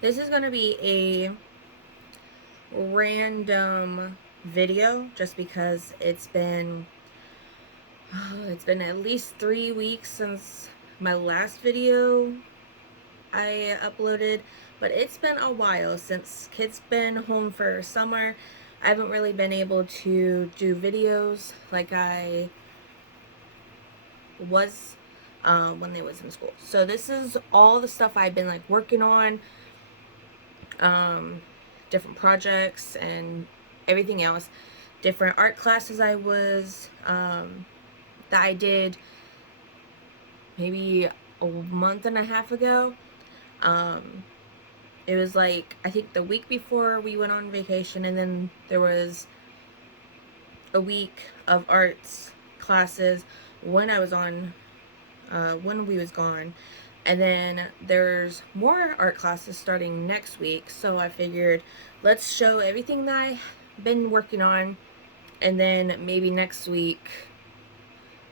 This is going to be a random video just because it's been at least 3 weeks since my last video I uploaded, but it's been a while since kids been home for summer. I haven't really been able to do videos like I was when they was in school. So this is all the stuff I've been like working on, different projects and everything else, different art classes that I did maybe a month and a half ago. It was like, I think the week before we went on vacation, and then there was a week of arts classes when I was on when we was gone, and then there's more art classes starting next week. So I figured, let's show everything that I've been working on, and then maybe next week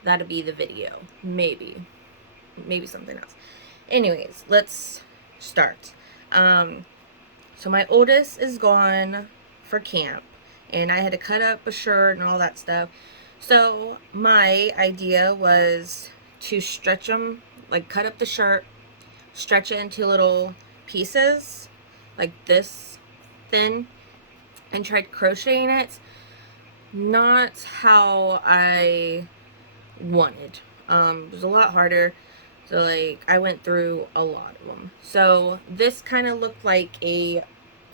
that'll be the video. Maybe something else. Anyways, let's start. So my oldest is gone for camp, and I had to cut up a shirt and all that stuff. So my idea was to stretch them, like cut up the shirt, stretch it into little pieces, like this thin, and tried crocheting it. Not how I wanted. It was a lot harder. So like I went through a lot of them. So this kind of looked like a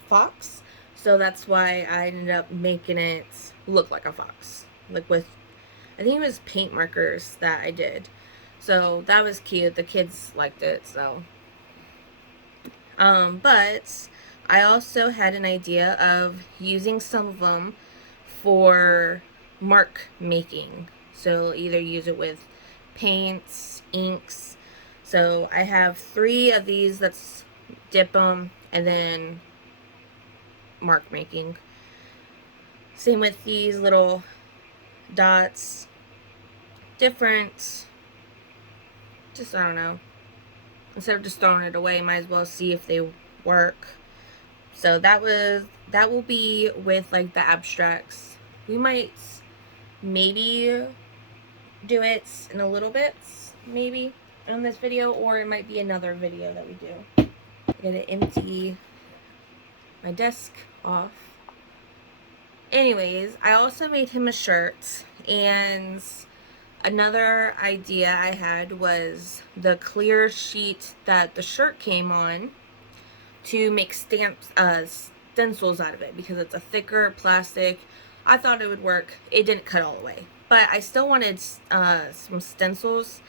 fox. So that's why I ended up making it look like a fox. Like with, I think it was paint markers that I did. So that was cute. The kids liked it. So, but I also had an idea of using some of them for mark making. So either use it with paints, inks. So I have 3 of these. Let's dip them and then mark making. Same with these little dots. Different, just, I don't know. Instead of just throwing it away, might as well see if they work. So that will be with like the abstracts. We might maybe do it in a little bit, maybe on this video, or it might be another video that we do. I'm gonna empty my desk off. Anyways, I also made him a shirt, and another idea I had was the clear sheet that the shirt came on to make stencils out of it, because it's a thicker plastic. I thought it would work. It didn't cut all the way, but I still wanted some stencils,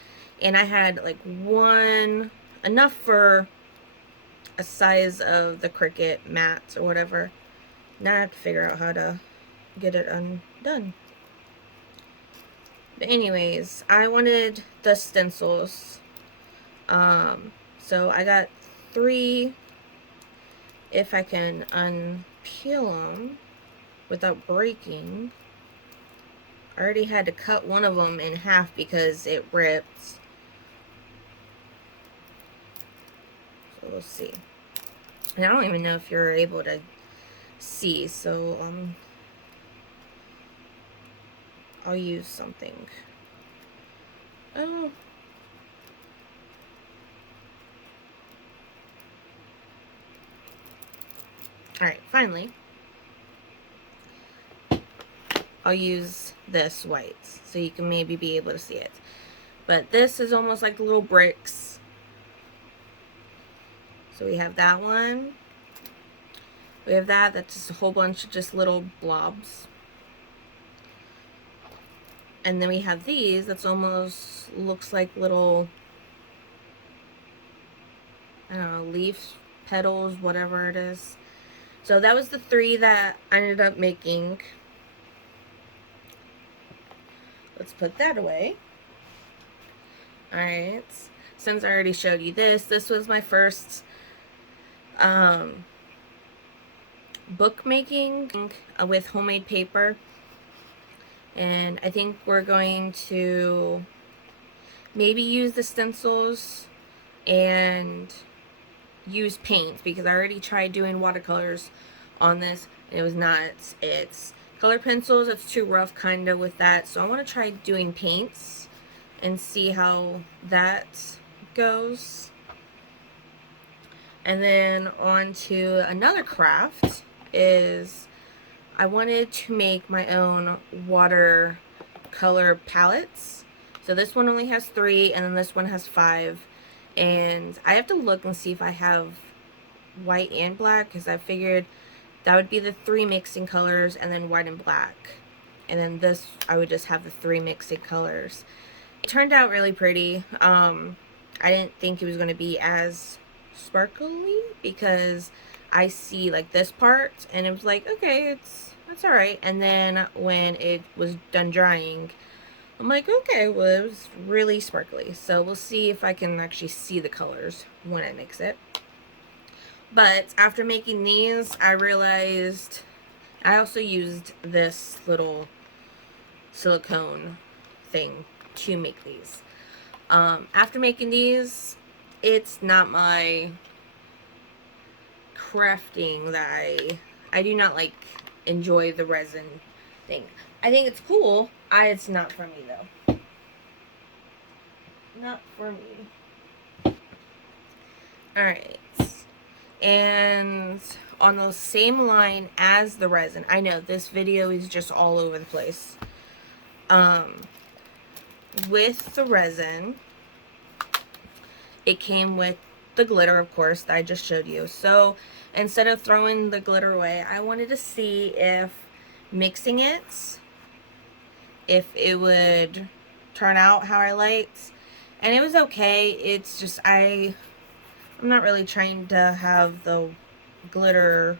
and I had like one, enough for a size of the Cricut mats or whatever. Now I have to figure out how to get it undone. But anyways, I wanted the stencils. So I got 3. If I can unpeel them without breaking. I already had to cut one of them in half because it ripped. So we'll see. And I don't even know if you're able to see, so I'll use something. Oh. Alright, finally. I'll use this white so you can maybe be able to see it. But this is almost like little bricks. So we have that one. We have that. That's just a whole bunch of just little blobs. And then we have these. That's almost looks like little, I don't know, leaf petals, whatever it is. So that was the 3 that I ended up making. Let's put that away. Alright. Since I already showed you this was my first bookmaking with homemade paper. And I think we're going to maybe use the stencils and use paints because I already tried doing watercolors on this. It was not. It's color pencils. It's too rough kind of with that. So I want to try doing paints and see how that goes. And then on to another craft is I wanted to make my own watercolor palettes. So this one only has 3 and then this one has 5. And I have to look and see if I have white and black because I figured that would be the 3 mixing colors and then white and black. And then this, I would just have the 3 mixing colors. It turned out really pretty. I didn't think it was going to be as sparkly because I see like this part and it was like, okay, that's alright. And then when it was done drying, I'm like, okay, well, it was really sparkly. So we'll see if I can actually see the colors when I mix it. But after making these, I realized I also used this little silicone thing to make these. After making these, it's not my crafting that I do not like enjoy the resin thing. I think it's cool. It's not for me though. Not for me. Alright. And on the same line as the resin. I know this video is just all over the place. With the resin, it came with the glitter, of course, that I just showed you. So instead of throwing the glitter away, I wanted to see if mixing it, if it would turn out how I liked. And it was okay. It's just I'm not really trying to have the glitter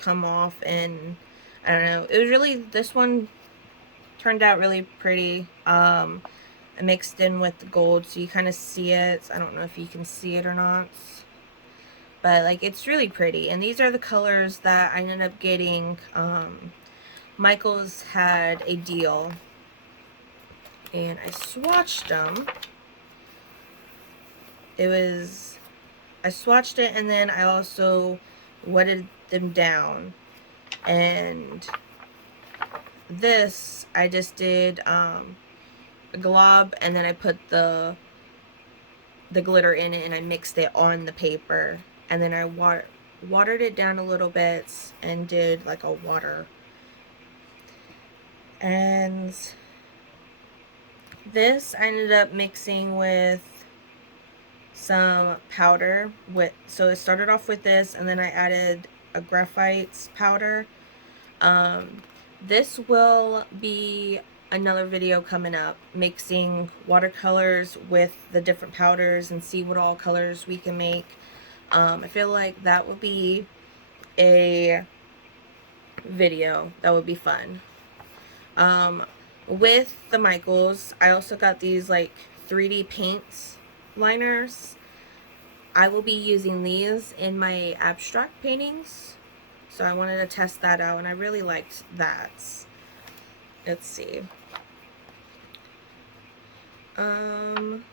come off, and I don't know. It was really, this one turned out really pretty. I mixed in with the gold so you kind of see it. I don't know if you can see it or not, but like it's really pretty. And these are the colors that I ended up getting. Michael's had a deal and I swatched them. I swatched it and then I also wetted them down. And this, I just did a glob and then I put the glitter in it and I mixed it on the paper. And then I watered it down a little bit and did like a water. And this I ended up mixing with some powder. So it started off with this and then I added a graphite powder. This will be another video coming up, mixing watercolors with the different powders and see what all colors we can make. I feel like that would be a video that would be fun. With the Michaels, I also got these like 3D paint liners. I will be using these in my abstract paintings. So I wanted to test that out and I really liked that. Let's see. I'm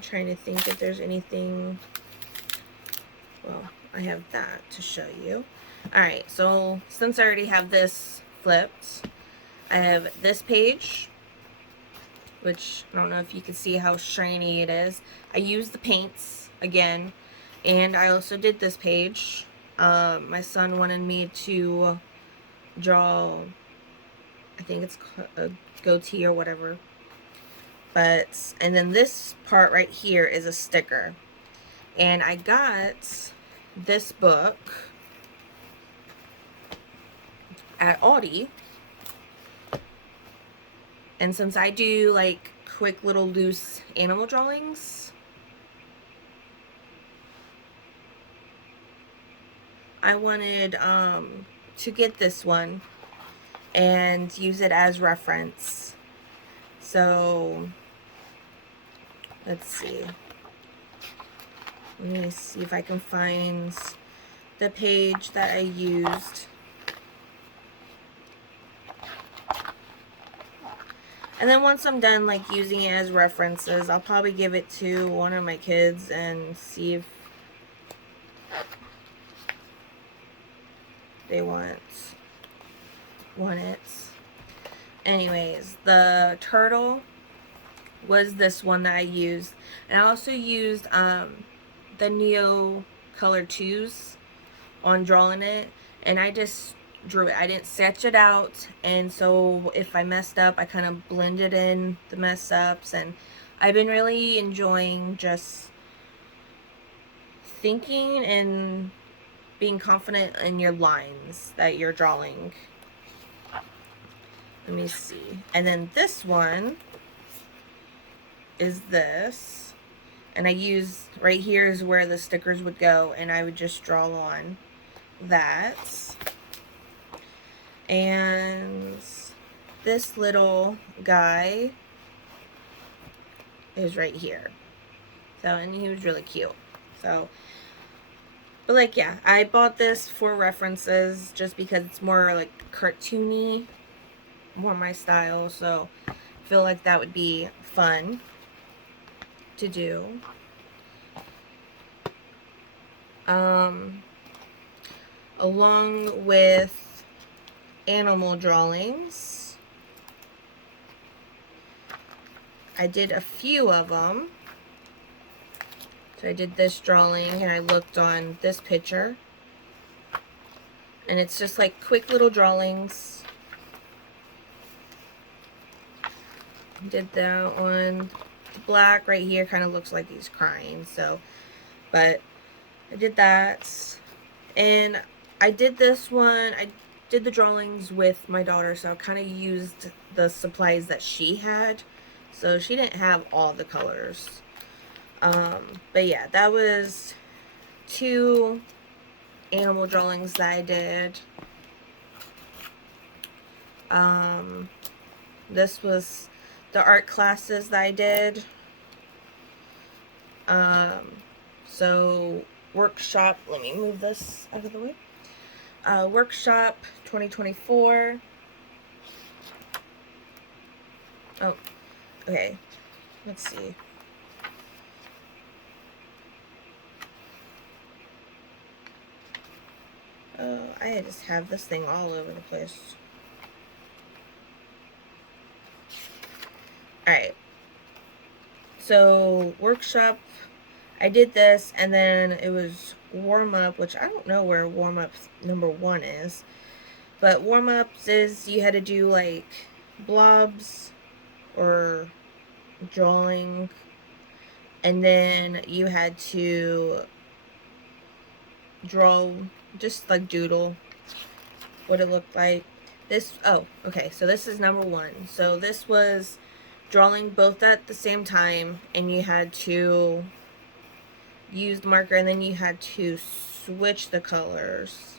trying to think if there's anything. Well, I have that to show you. Alright, so since I already have this flipped, I have this page, which I don't know if you can see how shiny it is. I used the paints again, and I also did this page. My son wanted me to draw, I think it's a goatee or whatever. And then this part right here is a sticker. And I got this book at Aldi. And since I do like quick little loose animal drawings, I wanted to get this one and use it as reference. So let's see. Let me see if I can find the page that I used. And then once I'm done like using it as references, I'll probably give it to one of my kids and see if they want it. Anyways, the turtle was this one that I used. And I also used the Neo Color 2s on drawing it. And I just drew it. I didn't sketch it out. And so if I messed up, I kind of blended in the mess ups. And I've been really enjoying just thinking and being confident in your lines that you're drawing. Let me see. And then this one is this. And I used, right here is where the stickers would go, and I would just draw on that. And this little guy is right here. So, and he was really cute. So, but like, yeah, I bought this for references just because it's more like cartoony, more my style. So, I feel like that would be fun to do. Along with animal drawings, I did a few of them. So I did this drawing and I looked on this picture. And it's just like quick little drawings. Did that one. The black right here kind of looks like he's crying. So, but I did that. And I did this one. I did the drawings with my daughter. So I kind of used the supplies that she had. So she didn't have all the colors. But yeah, that was 2 animal drawings that I did. This was the art classes that I did. So workshop, let me move this out of the way. Workshop 2024. Oh, okay. Let's see. Oh, I just have this thing all over the place. Alright. So, workshop, I did this, and then it was warm-up, which I don't know where warm-up number 1 is. But warm-ups is you had to do, like, blobs or drawing. And then you had to draw, just like doodle what it looked like. This, oh, okay, so this is number 1. So this was drawing both at the same time, and you had to use the marker, and then you had to switch the colors.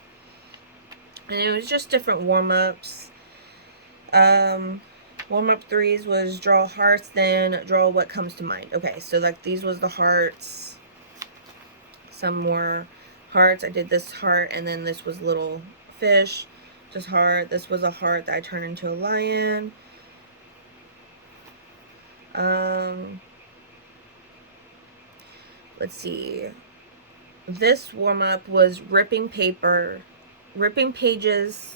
And it was just different warm-ups. Warm-up 3s was draw hearts, then draw what comes to mind. Okay, so like these was the hearts. Some more hearts. I did this heart, and then this was little fish. Just heart. This was a heart that I turned into a lion. Let's see. This warm-up was ripping paper, ripping pages,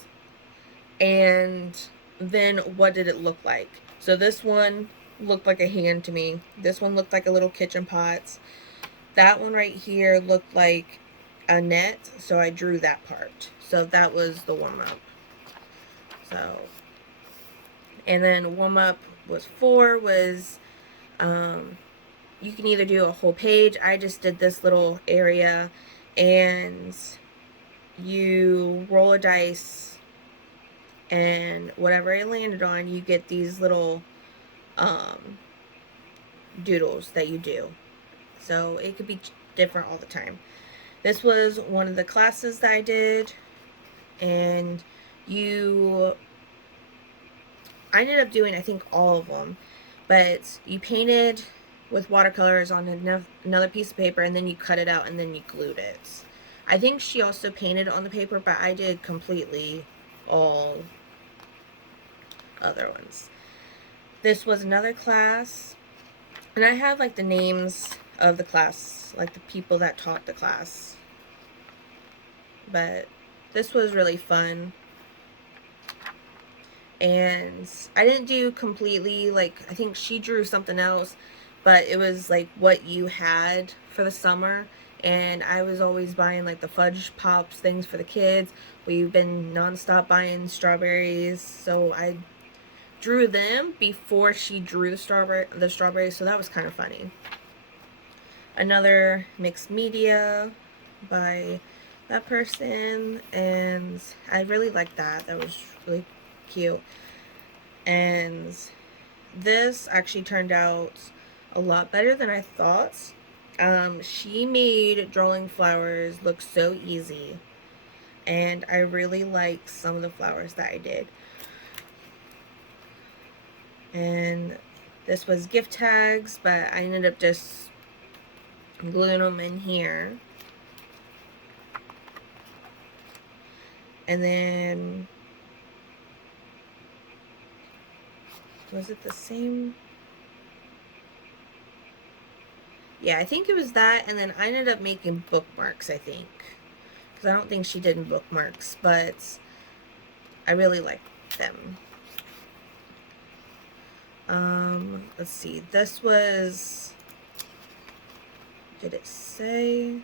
and then what did it look like? So this one looked like a hand to me. This one looked like a little kitchen pot. That one right here looked like a net, so I drew that part. So that was the warm-up. So, and then warm-up was 4 was, you can either do a whole page. I just did this little area, and you roll a dice, and whatever it landed on, you get these little doodles that you do. So it could be different all the time. This was one of the classes that I did, and I ended up doing, I think, all of them, but you painted with watercolors on another piece of paper, and then you cut it out, and then you glued it. I think she also painted on the paper, but I did completely all other ones. This was another class, and I have like the names of the class, like the people that taught the class. But this was really fun. And I didn't do completely, like, I think she drew something else, but it was like what you had for the summer. And I was always buying like the fudge pops things for the kids. We've been nonstop buying strawberries, so I drew them before she drew the strawberries, so that was kind of funny. Another mixed media by that person, and I really liked that. That was really cute. And this actually turned out a lot better than I thought. She made drawing flowers look so easy, and I really liked some of the flowers that I did. And this was gift tags, but I ended up just gluing them in here. And then, was it the same? Yeah, I think it was that, and then I ended up making bookmarks, I think. Because I don't think she did bookmarks, but I really like them. Let's see. This was, did it say?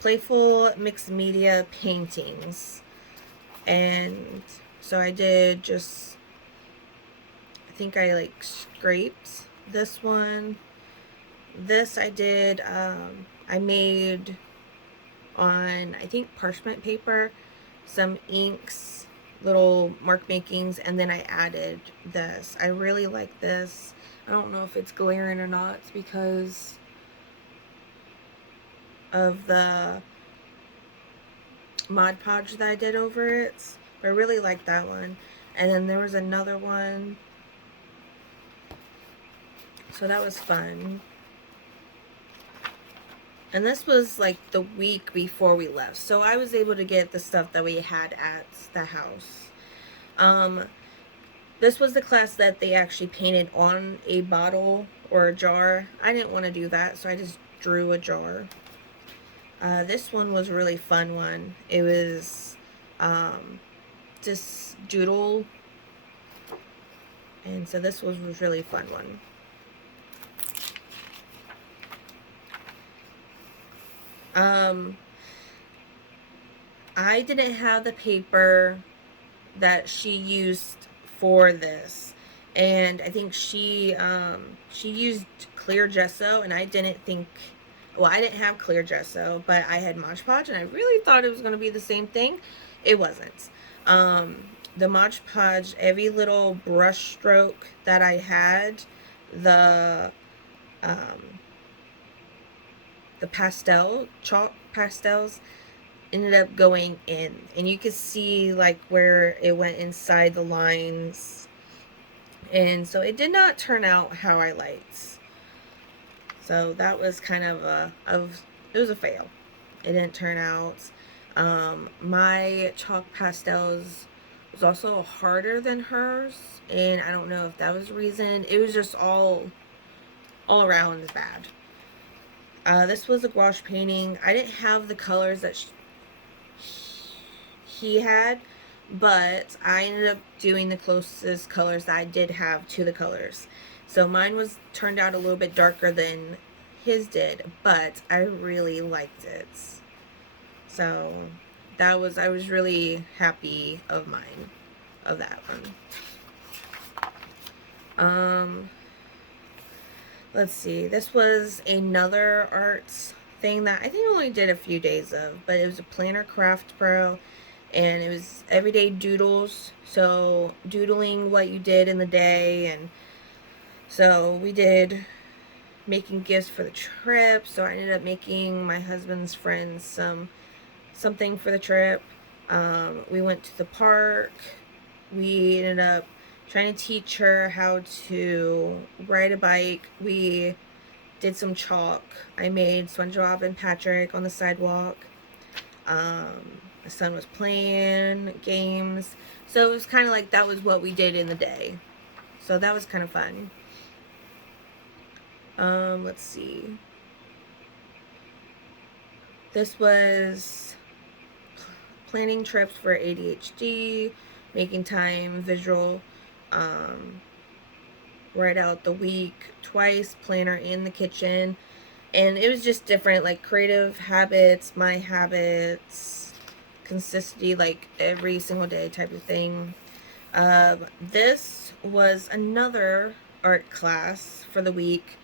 Playful mixed media paintings. And so I did just, I think I like scraped this one. This I did, I made on, I think, parchment paper, some inks, little mark makings, and then I added this. I really like this. I don't know if it's glaring or not because of the Mod Podge that I did over it. But I really like that one. And then there was another one. So that was fun. And this was like the week before we left. So I was able to get the stuff that we had at the house. This was the class that they actually painted on a bottle or a jar. I didn't want to do that, so I just drew a jar. This one was a really fun one. It was just doodle. And so this was a really fun one. I didn't have the paper that she used for this, and I think she used clear gesso, and I didn't think, well, I didn't have clear gesso, but I had Mod Podge, and I really thought it was going to be the same thing. It wasn't. The Mod Podge, every little brush stroke that I had, the chalk pastels ended up going in, and you could see like where it went inside the lines, and so it did not turn out how I liked. So that was kind of it was a fail. It didn't turn out. My chalk pastels was also harder than hers, and I don't know if that was the reason. It was just all around bad. This was a gouache painting. I didn't have the colors that he had, but I ended up doing the closest colors that I did have to the colors. So mine was turned out a little bit darker than his did, but I really liked it. So that was, I was really happy of mine, of that one. Let's see, this was another arts thing that I think I only did a few days of, but it was a Planner Craft Pro, and it was everyday doodles, so doodling what you did in the day. And so we did making gifts for the trip, so I ended up making my husband's friends something for the trip. We went to the park. We ended up trying to teach her how to ride a bike. We did some chalk. I made SpongeBob and Patrick on the sidewalk. My son was playing games. So it was kind of like that was what we did in the day. So that was kind of fun. Let's see. This was planning trips for ADHD, making time, visual, um, write out the week twice, planner in the kitchen. And it was just different, like creative habits, my habits, consistency, like every single day type of thing. This was another art class for the week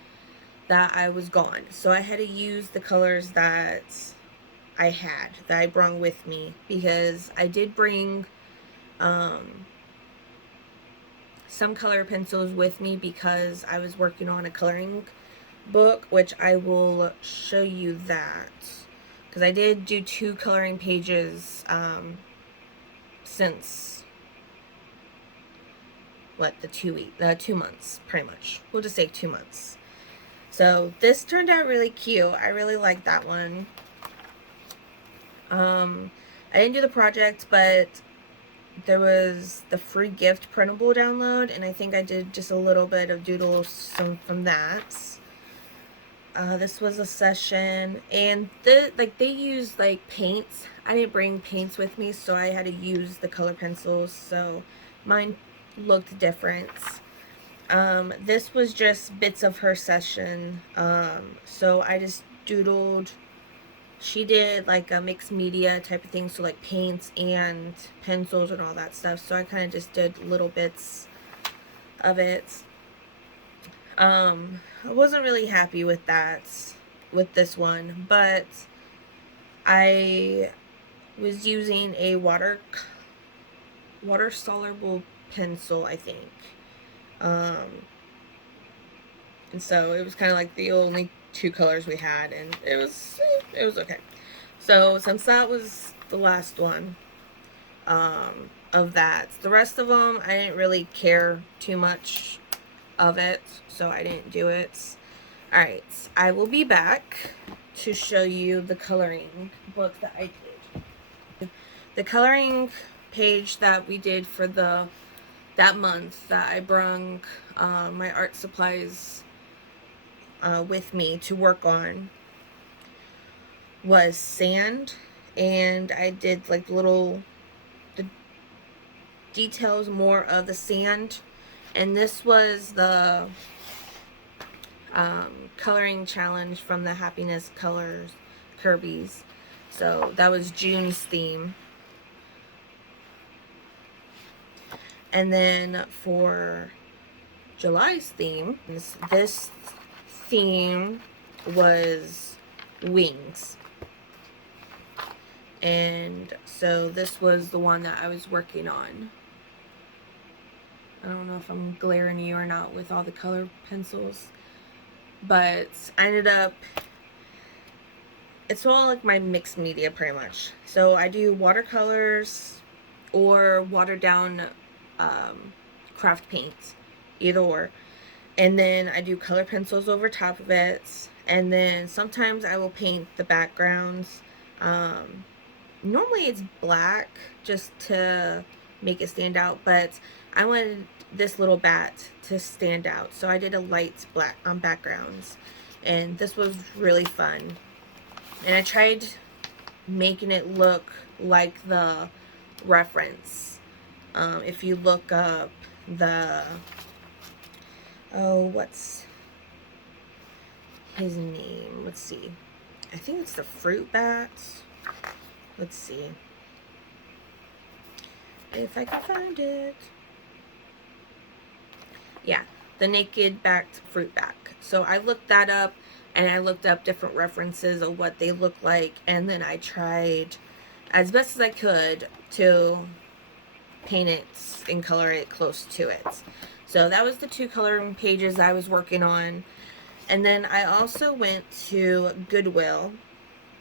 that I was gone. So I had to use the colors that I brought with me, because I did bring um, some color pencils with me because I was working on a coloring book, which I will show you that, because I did do 2 coloring pages since the 2 months, pretty much. We'll just say 2 months. So this turned out really cute. I really like that one. I didn't do the project, but there was the free gift printable download, and I think I did just a little bit of doodles from that. This was a session, and they used like paints. I didn't bring paints with me, so I had to use the color pencils, so mine looked different. This was just bits of her session, so I just doodled. She did like a mixed media type of thing, so like paints and pencils and all that stuff, so I kind of just did little bits of it. I wasn't really happy with this one, but I was using a water soluble pencil, I think. And so it was kind of like the only 2 colors we had, and it was okay. So since that was the last one of that, the rest of them I didn't really care too much of it, so I didn't do it. Alright, I will be back to show you the coloring book that I did. The coloring page that we did for that month that I brung my art supplies with me to work on was sand, and I did like the details more of the sand, and this was the coloring challenge from the Happiness Colors Kirby's. So that was June's theme. And then for July's theme, this theme was wings. And so this was the one that I was working on. I don't know if I'm glaring you or not with all the color pencils, but I ended up, it's all like my mixed media pretty much. So I do watercolors or watered down craft paint, either or. And then I do color pencils over top of it. And then sometimes I will paint the backgrounds. Normally it's black just to make it stand out, but I wanted this little bat to stand out, so I did a light black on backgrounds, and this was really fun. And I tried making it look like the reference. If you look up the, what's his name? Let's see. I think it's the fruit bat. Let's see if I can find it. Yeah, the naked backed fruit bat. So I looked that up, and I looked up different references of what they look like, and then I tried as best as I could to paint it and color it close to it. So that was the 2 coloring pages I was working on. And then I also went to Goodwill,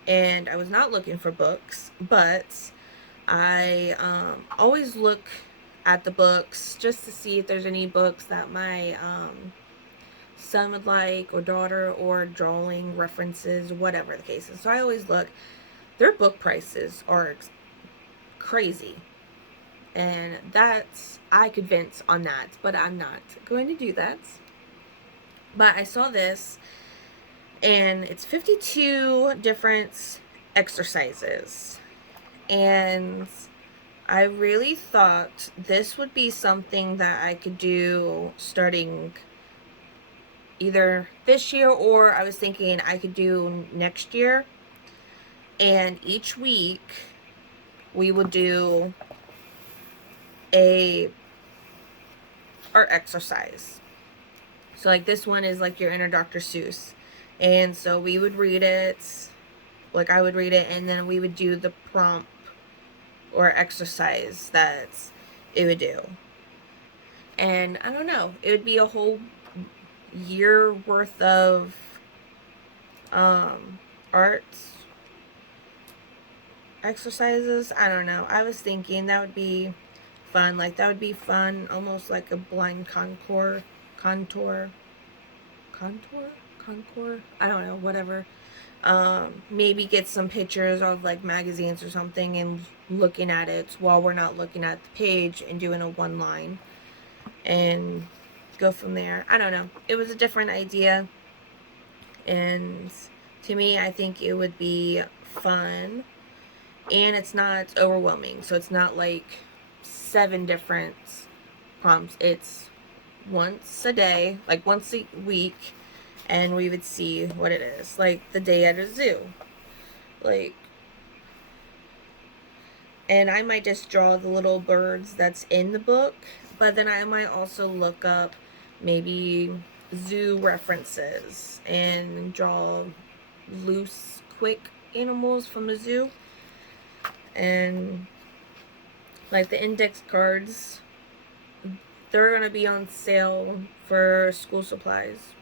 and I was not looking for books, but I always look at the books just to see if there's any books that my son would like, or daughter, or drawing references, whatever the case is. So I always look. Their book prices are crazy, And that's, I could vent on that, but I'm not going to do that. But I saw this, and it's 52 different exercises. And I really thought this would be something that I could do starting either this year, or I was thinking I could do next year. And each week we would do a art exercise. So like this one is like your inner Dr. Seuss. And so we would read it, like I would read it, and then we would do the prompt or exercise that it would do. And I don't know, it would be a whole year worth of arts exercises. I don't know. I was thinking that would be fun. Like that would be fun, almost like a blind contour. I don't know, whatever. Maybe get some pictures of like magazines or something and looking at it while we're not looking at the page and doing a one line and go from there. I don't know. It was a different idea, and to me, I think it would be fun, and it's not overwhelming. So it's not like 7 different prompts. It's once a day, like once a week, and we would see what it is. Like the day at a zoo. Like, and I might just draw the little birds that's in the book, but then I might also look up maybe zoo references and draw loose, quick animals from the zoo. And like the index cards, they're going to be on sale for school supplies.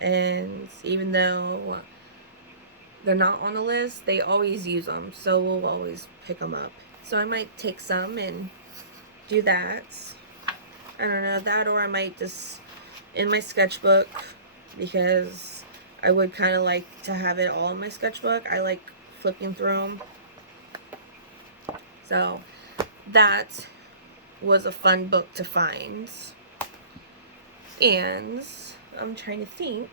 And even though they're not on the list, they always use them, so we'll always pick them up. So I might take some and do that. I don't know, that, or I might just in my sketchbook, because I would kind of like to have it all in my sketchbook. I like flipping through them. So that was a fun book to find. And I'm trying to think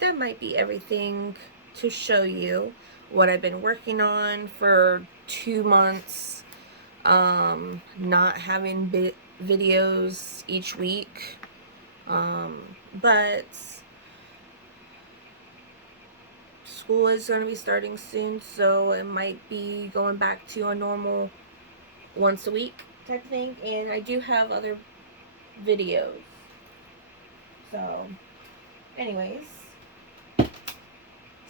that might be everything to show you what I've been working on for 2 months. Not having videos each week, but school is going to be starting soon, so it might be going back to a normal once a week type thing. And I do have other videos. So anyways,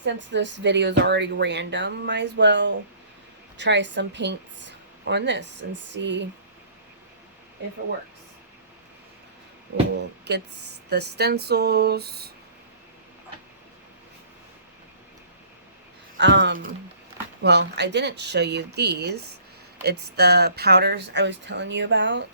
since this video is already random, might as well try some paints on this and see if it works. We'll get the stencils. Well, I didn't show you these. It's the powders I was telling you about.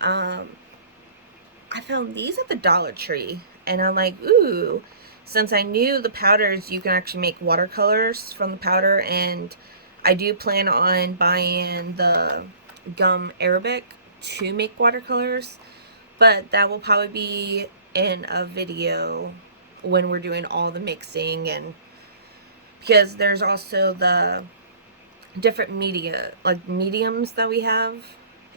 I found these at the Dollar Tree, and I'm like, ooh, since I knew the powders, you can actually make watercolors from the powder, and I do plan on buying the gum Arabic to make watercolors, but that will probably be in a video when we're doing all the mixing, and because there's also the different media, like mediums that we have,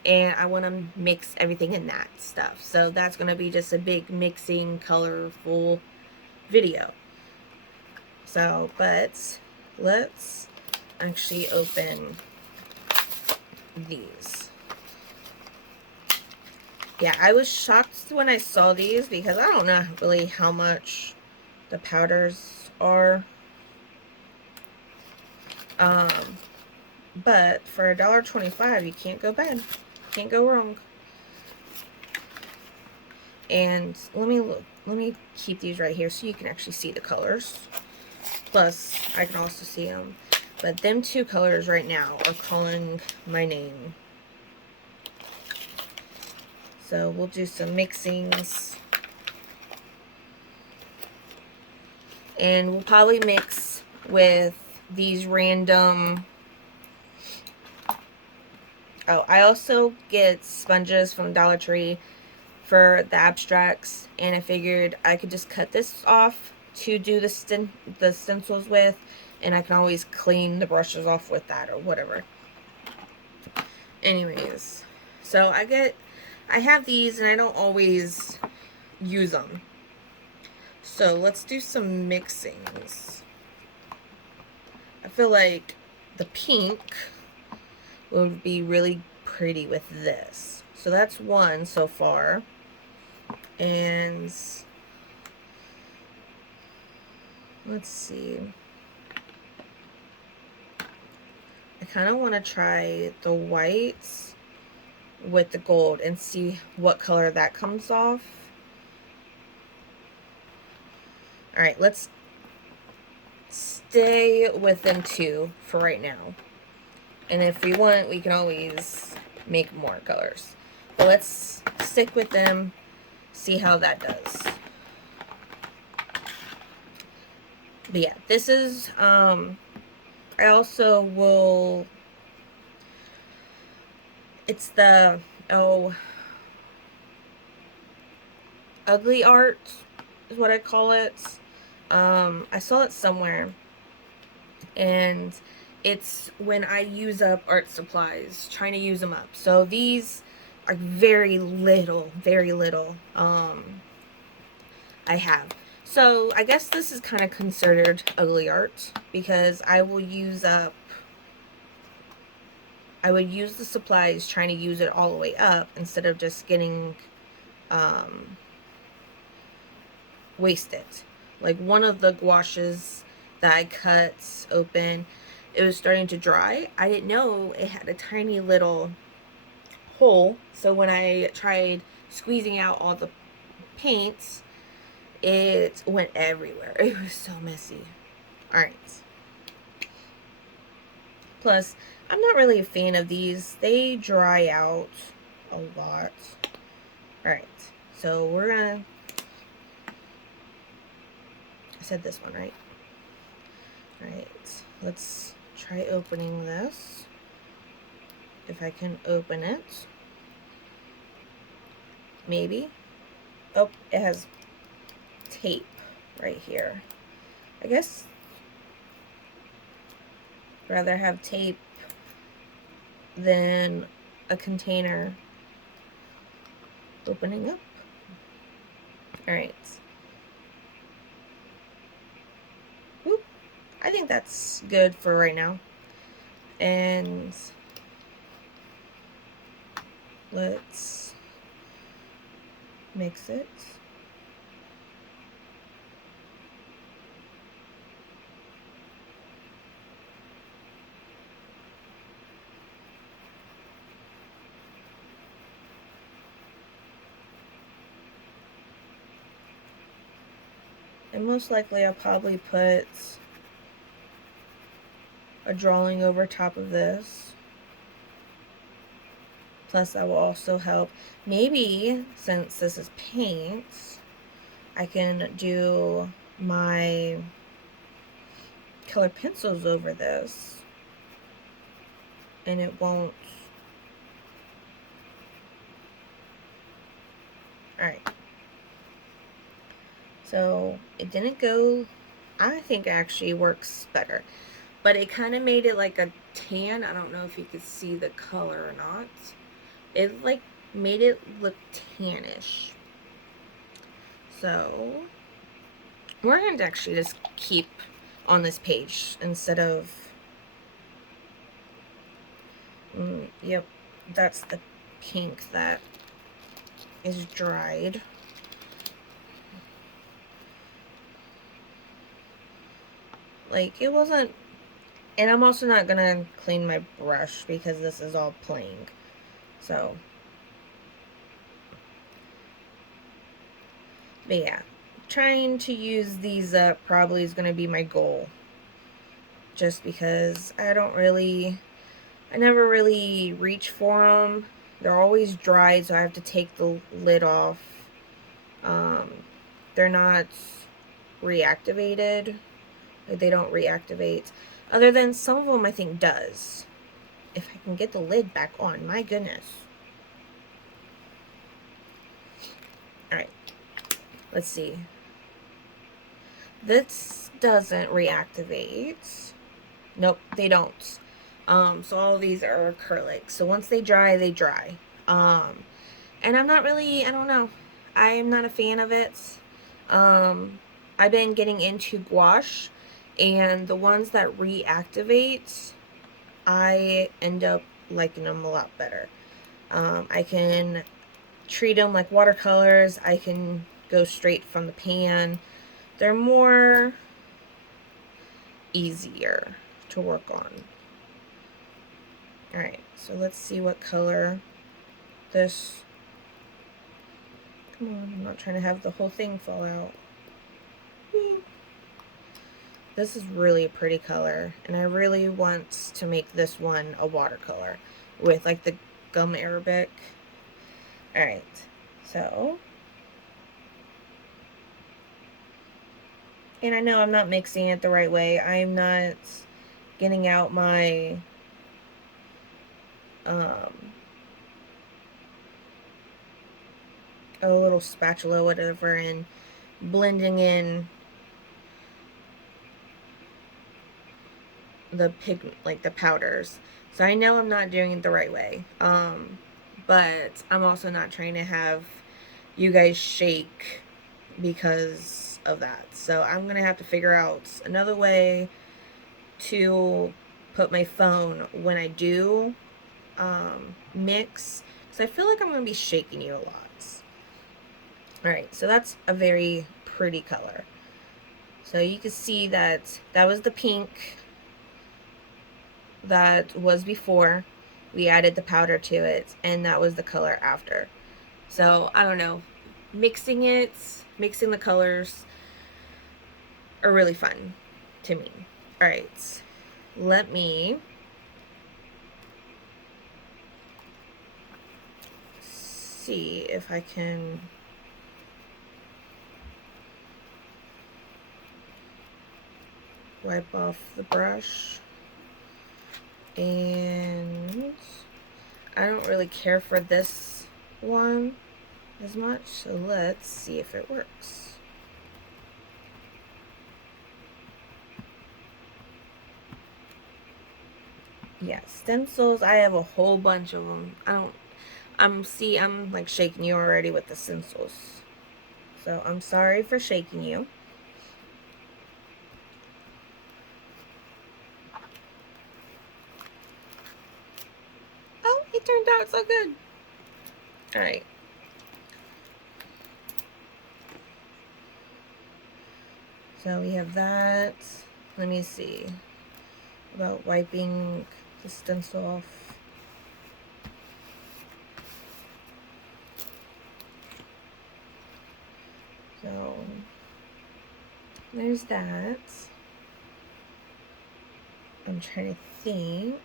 and I want to mix everything in that stuff. So that's going to be just a big mixing, colorful video. So, but let's actually open these. Yeah, I was shocked when I saw these, because I don't know really how much the powders are. But for $1.25, you can't go bad. Can't go wrong. And let me keep these right here so you can actually see the colors. Plus, I can also see them. But them 2 colors right now are calling my name. So we'll do some mixings. And we'll probably mix with these random Oh, I also get sponges from Dollar Tree for the abstracts, and I figured I could just cut this off to do the stencils with, and I can always clean the brushes off with that or whatever. Anyways, so I have these and I don't always use them. So let's do some mixings. I feel like the pink would be really pretty with this. So that's one so far. And let's see. I kind of want to try the whites with the gold and see what color that comes off. Alright, let's stay with them two for right now. And if we want, we can always make more colors. But let's stick with them, see how that does. But yeah, this is, I also will, it's the, ugly art is what I call it. I saw it somewhere, and it's when I use up art supplies, trying to use them up. So these are very little, I have. So I guess this is kind of considered ugly art, because I would use the supplies trying to use it all the way up instead of just getting wasted. Like one of the gouaches that I cut open, it was starting to dry. I didn't know it had a tiny little hole, so when I tried squeezing out all the paints, it went everywhere. It was so messy. Alright. Plus, I'm not really a fan of these. They dry out a lot. Alright, so we're gonna, I said this one, right? Alright, let's try opening this. If I can open it. Maybe. Oh, it has tape right here. I guess I'd rather have tape than a container opening up. Alright. Whoop. I think that's good for right now. And let's mix it. And most likely I'll probably put a drawing over top of this. Plus that will also help. Maybe, since this is paint, I can do my colored pencils over this. And it won't. Alright. So, it didn't go, I think it actually works better. But it kind of made it like a tan. I don't know if you could see the color or not. It like made it look tannish. So, we're going to actually just keep on this page instead of, yep, that's the pink that is dried. Like, it wasn't, and I'm also not gonna clean my brush because this is all plain. So, but yeah, trying to use these up probably is gonna be my goal. Just because I never really reach for them. They're always dried, so I have to take the lid off. They're not reactivated. They don't reactivate. Other than some of them I think does. if I can get the lid back on. My goodness. Alright. Let's see. This doesn't reactivate. Nope, they don't. So all of these are acrylic. So once they dry, they dry. And I'm not really, I don't know. I'm not a fan of it. I've been getting into gouache, and the ones that reactivate, I end up liking them a lot better. I can treat them like watercolors. I can go straight from the pan. They're more easier to work on. Alright, so let's see what color this... Come on, I'm not trying to have the whole thing fall out. This is really a pretty color, and I really want to make this one a watercolor with like the gum Arabic. Alright, so... And I know I'm not mixing it the right way. I'm not getting out my a little spatula, whatever, and blending in the pigment, like the powders. So I know I'm not doing it the right way. But I'm also not trying to have you guys shake because of that. So I'm gonna have to figure out another way to put my phone when I do mix, because I feel like I'm gonna be shaking you a lot. Alright, so that's a very pretty color. So you can see that that was the pink that was before we added the powder to it, and that was the color after. So I don't know, mixing the colors are really fun to me. Alright, let me see if I can wipe off the brush. And I don't really care for this one as much, so let's see if it works. Yeah, stencils, I have a whole bunch of them. I'm like shaking you already with the stencils. So I'm sorry for shaking you. Oh, it turned out so good. Alright. So we have that. Let me see about wiping the stencil off. So there's that. I'm trying to think.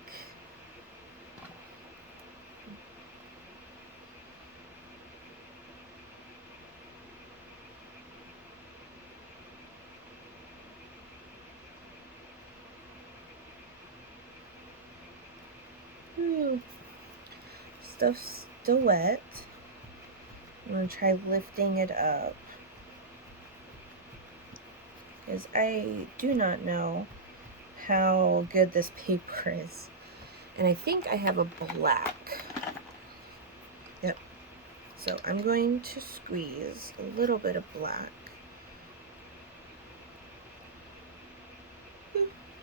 Stuff's still wet. I'm gonna try lifting it up, because I do not know how good this paper is. And I think I have a black. Yep. So I'm going to squeeze a little bit of black.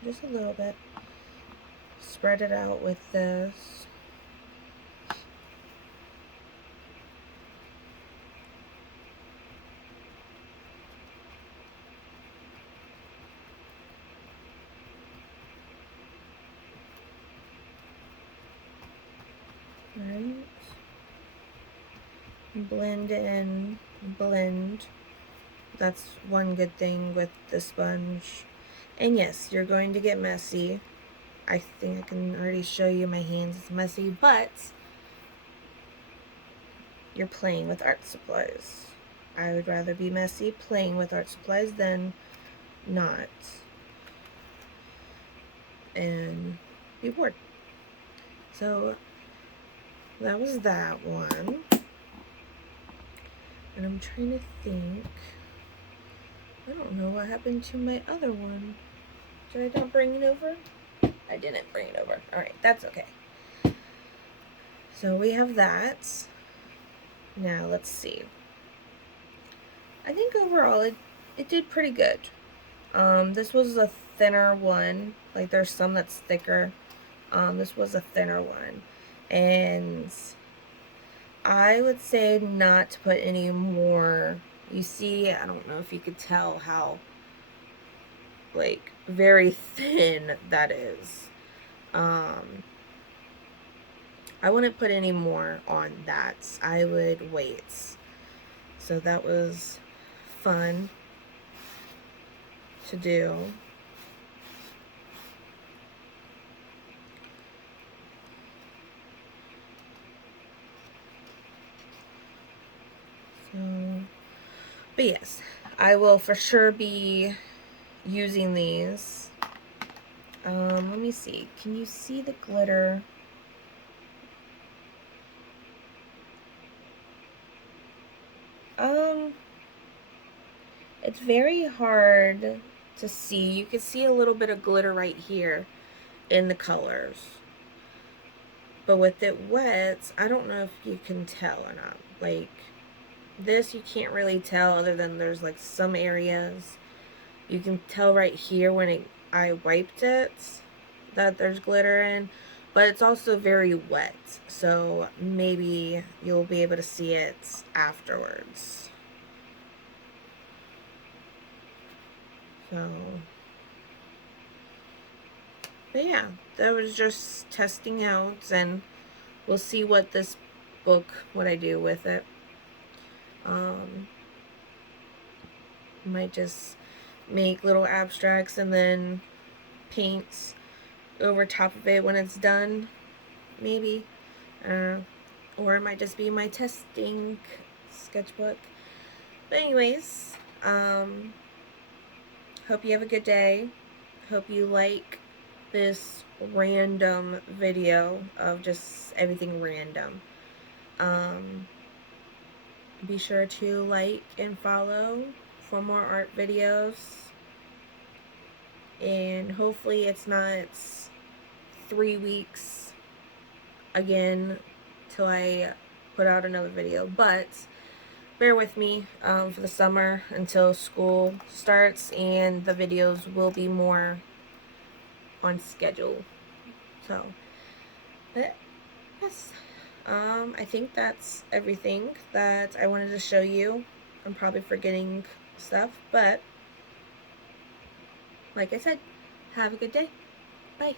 Just a little bit. Spread it out with this. Right. Blend in, blend. That's one good thing with the sponge. And yes, you're going to get messy. I think I can already show you my hands is messy, but you're playing with art supplies. I would rather be messy playing with art supplies than not and be bored. So that was that one. And I'm trying to think. I don't know what happened to my other one. Did I not bring it over? I didn't bring it over. Alright, that's okay. So we have that. Now let's see. I think overall it did pretty good. This was a thinner one. Like there's some that's thicker. This was a thinner one. And I would say not to put any more. You see, I don't know if you could tell how like very thin that is. I wouldn't put any more on that. I would wait. So that was fun to do. So, but yes, I will for sure be using these. Let me see. Can you see the glitter? It's very hard to see. You can see a little bit of glitter right here in the colors. But with it wet, I don't know if you can tell or not. Like, this you can't really tell other than there's like some areas. You can tell right here when I wiped it that there's glitter in. But it's also very wet. So maybe you'll be able to see it afterwards. So, but yeah, that was just testing out, and we'll see what this book, what I do with it. Might just make little abstracts and then paint over top of it when it's done, maybe. Or it might just be my testing sketchbook. But anyways, hope you have a good day. Hope you like this random video of just everything random. Be sure to like and follow for more art videos. And hopefully it's not 3 weeks again till I put out another video. But bear with me for the summer until school starts, and the videos will be more on schedule. So, but yes, I think that's everything that I wanted to show you. I'm probably forgetting stuff, but like I said, have a good day. Bye.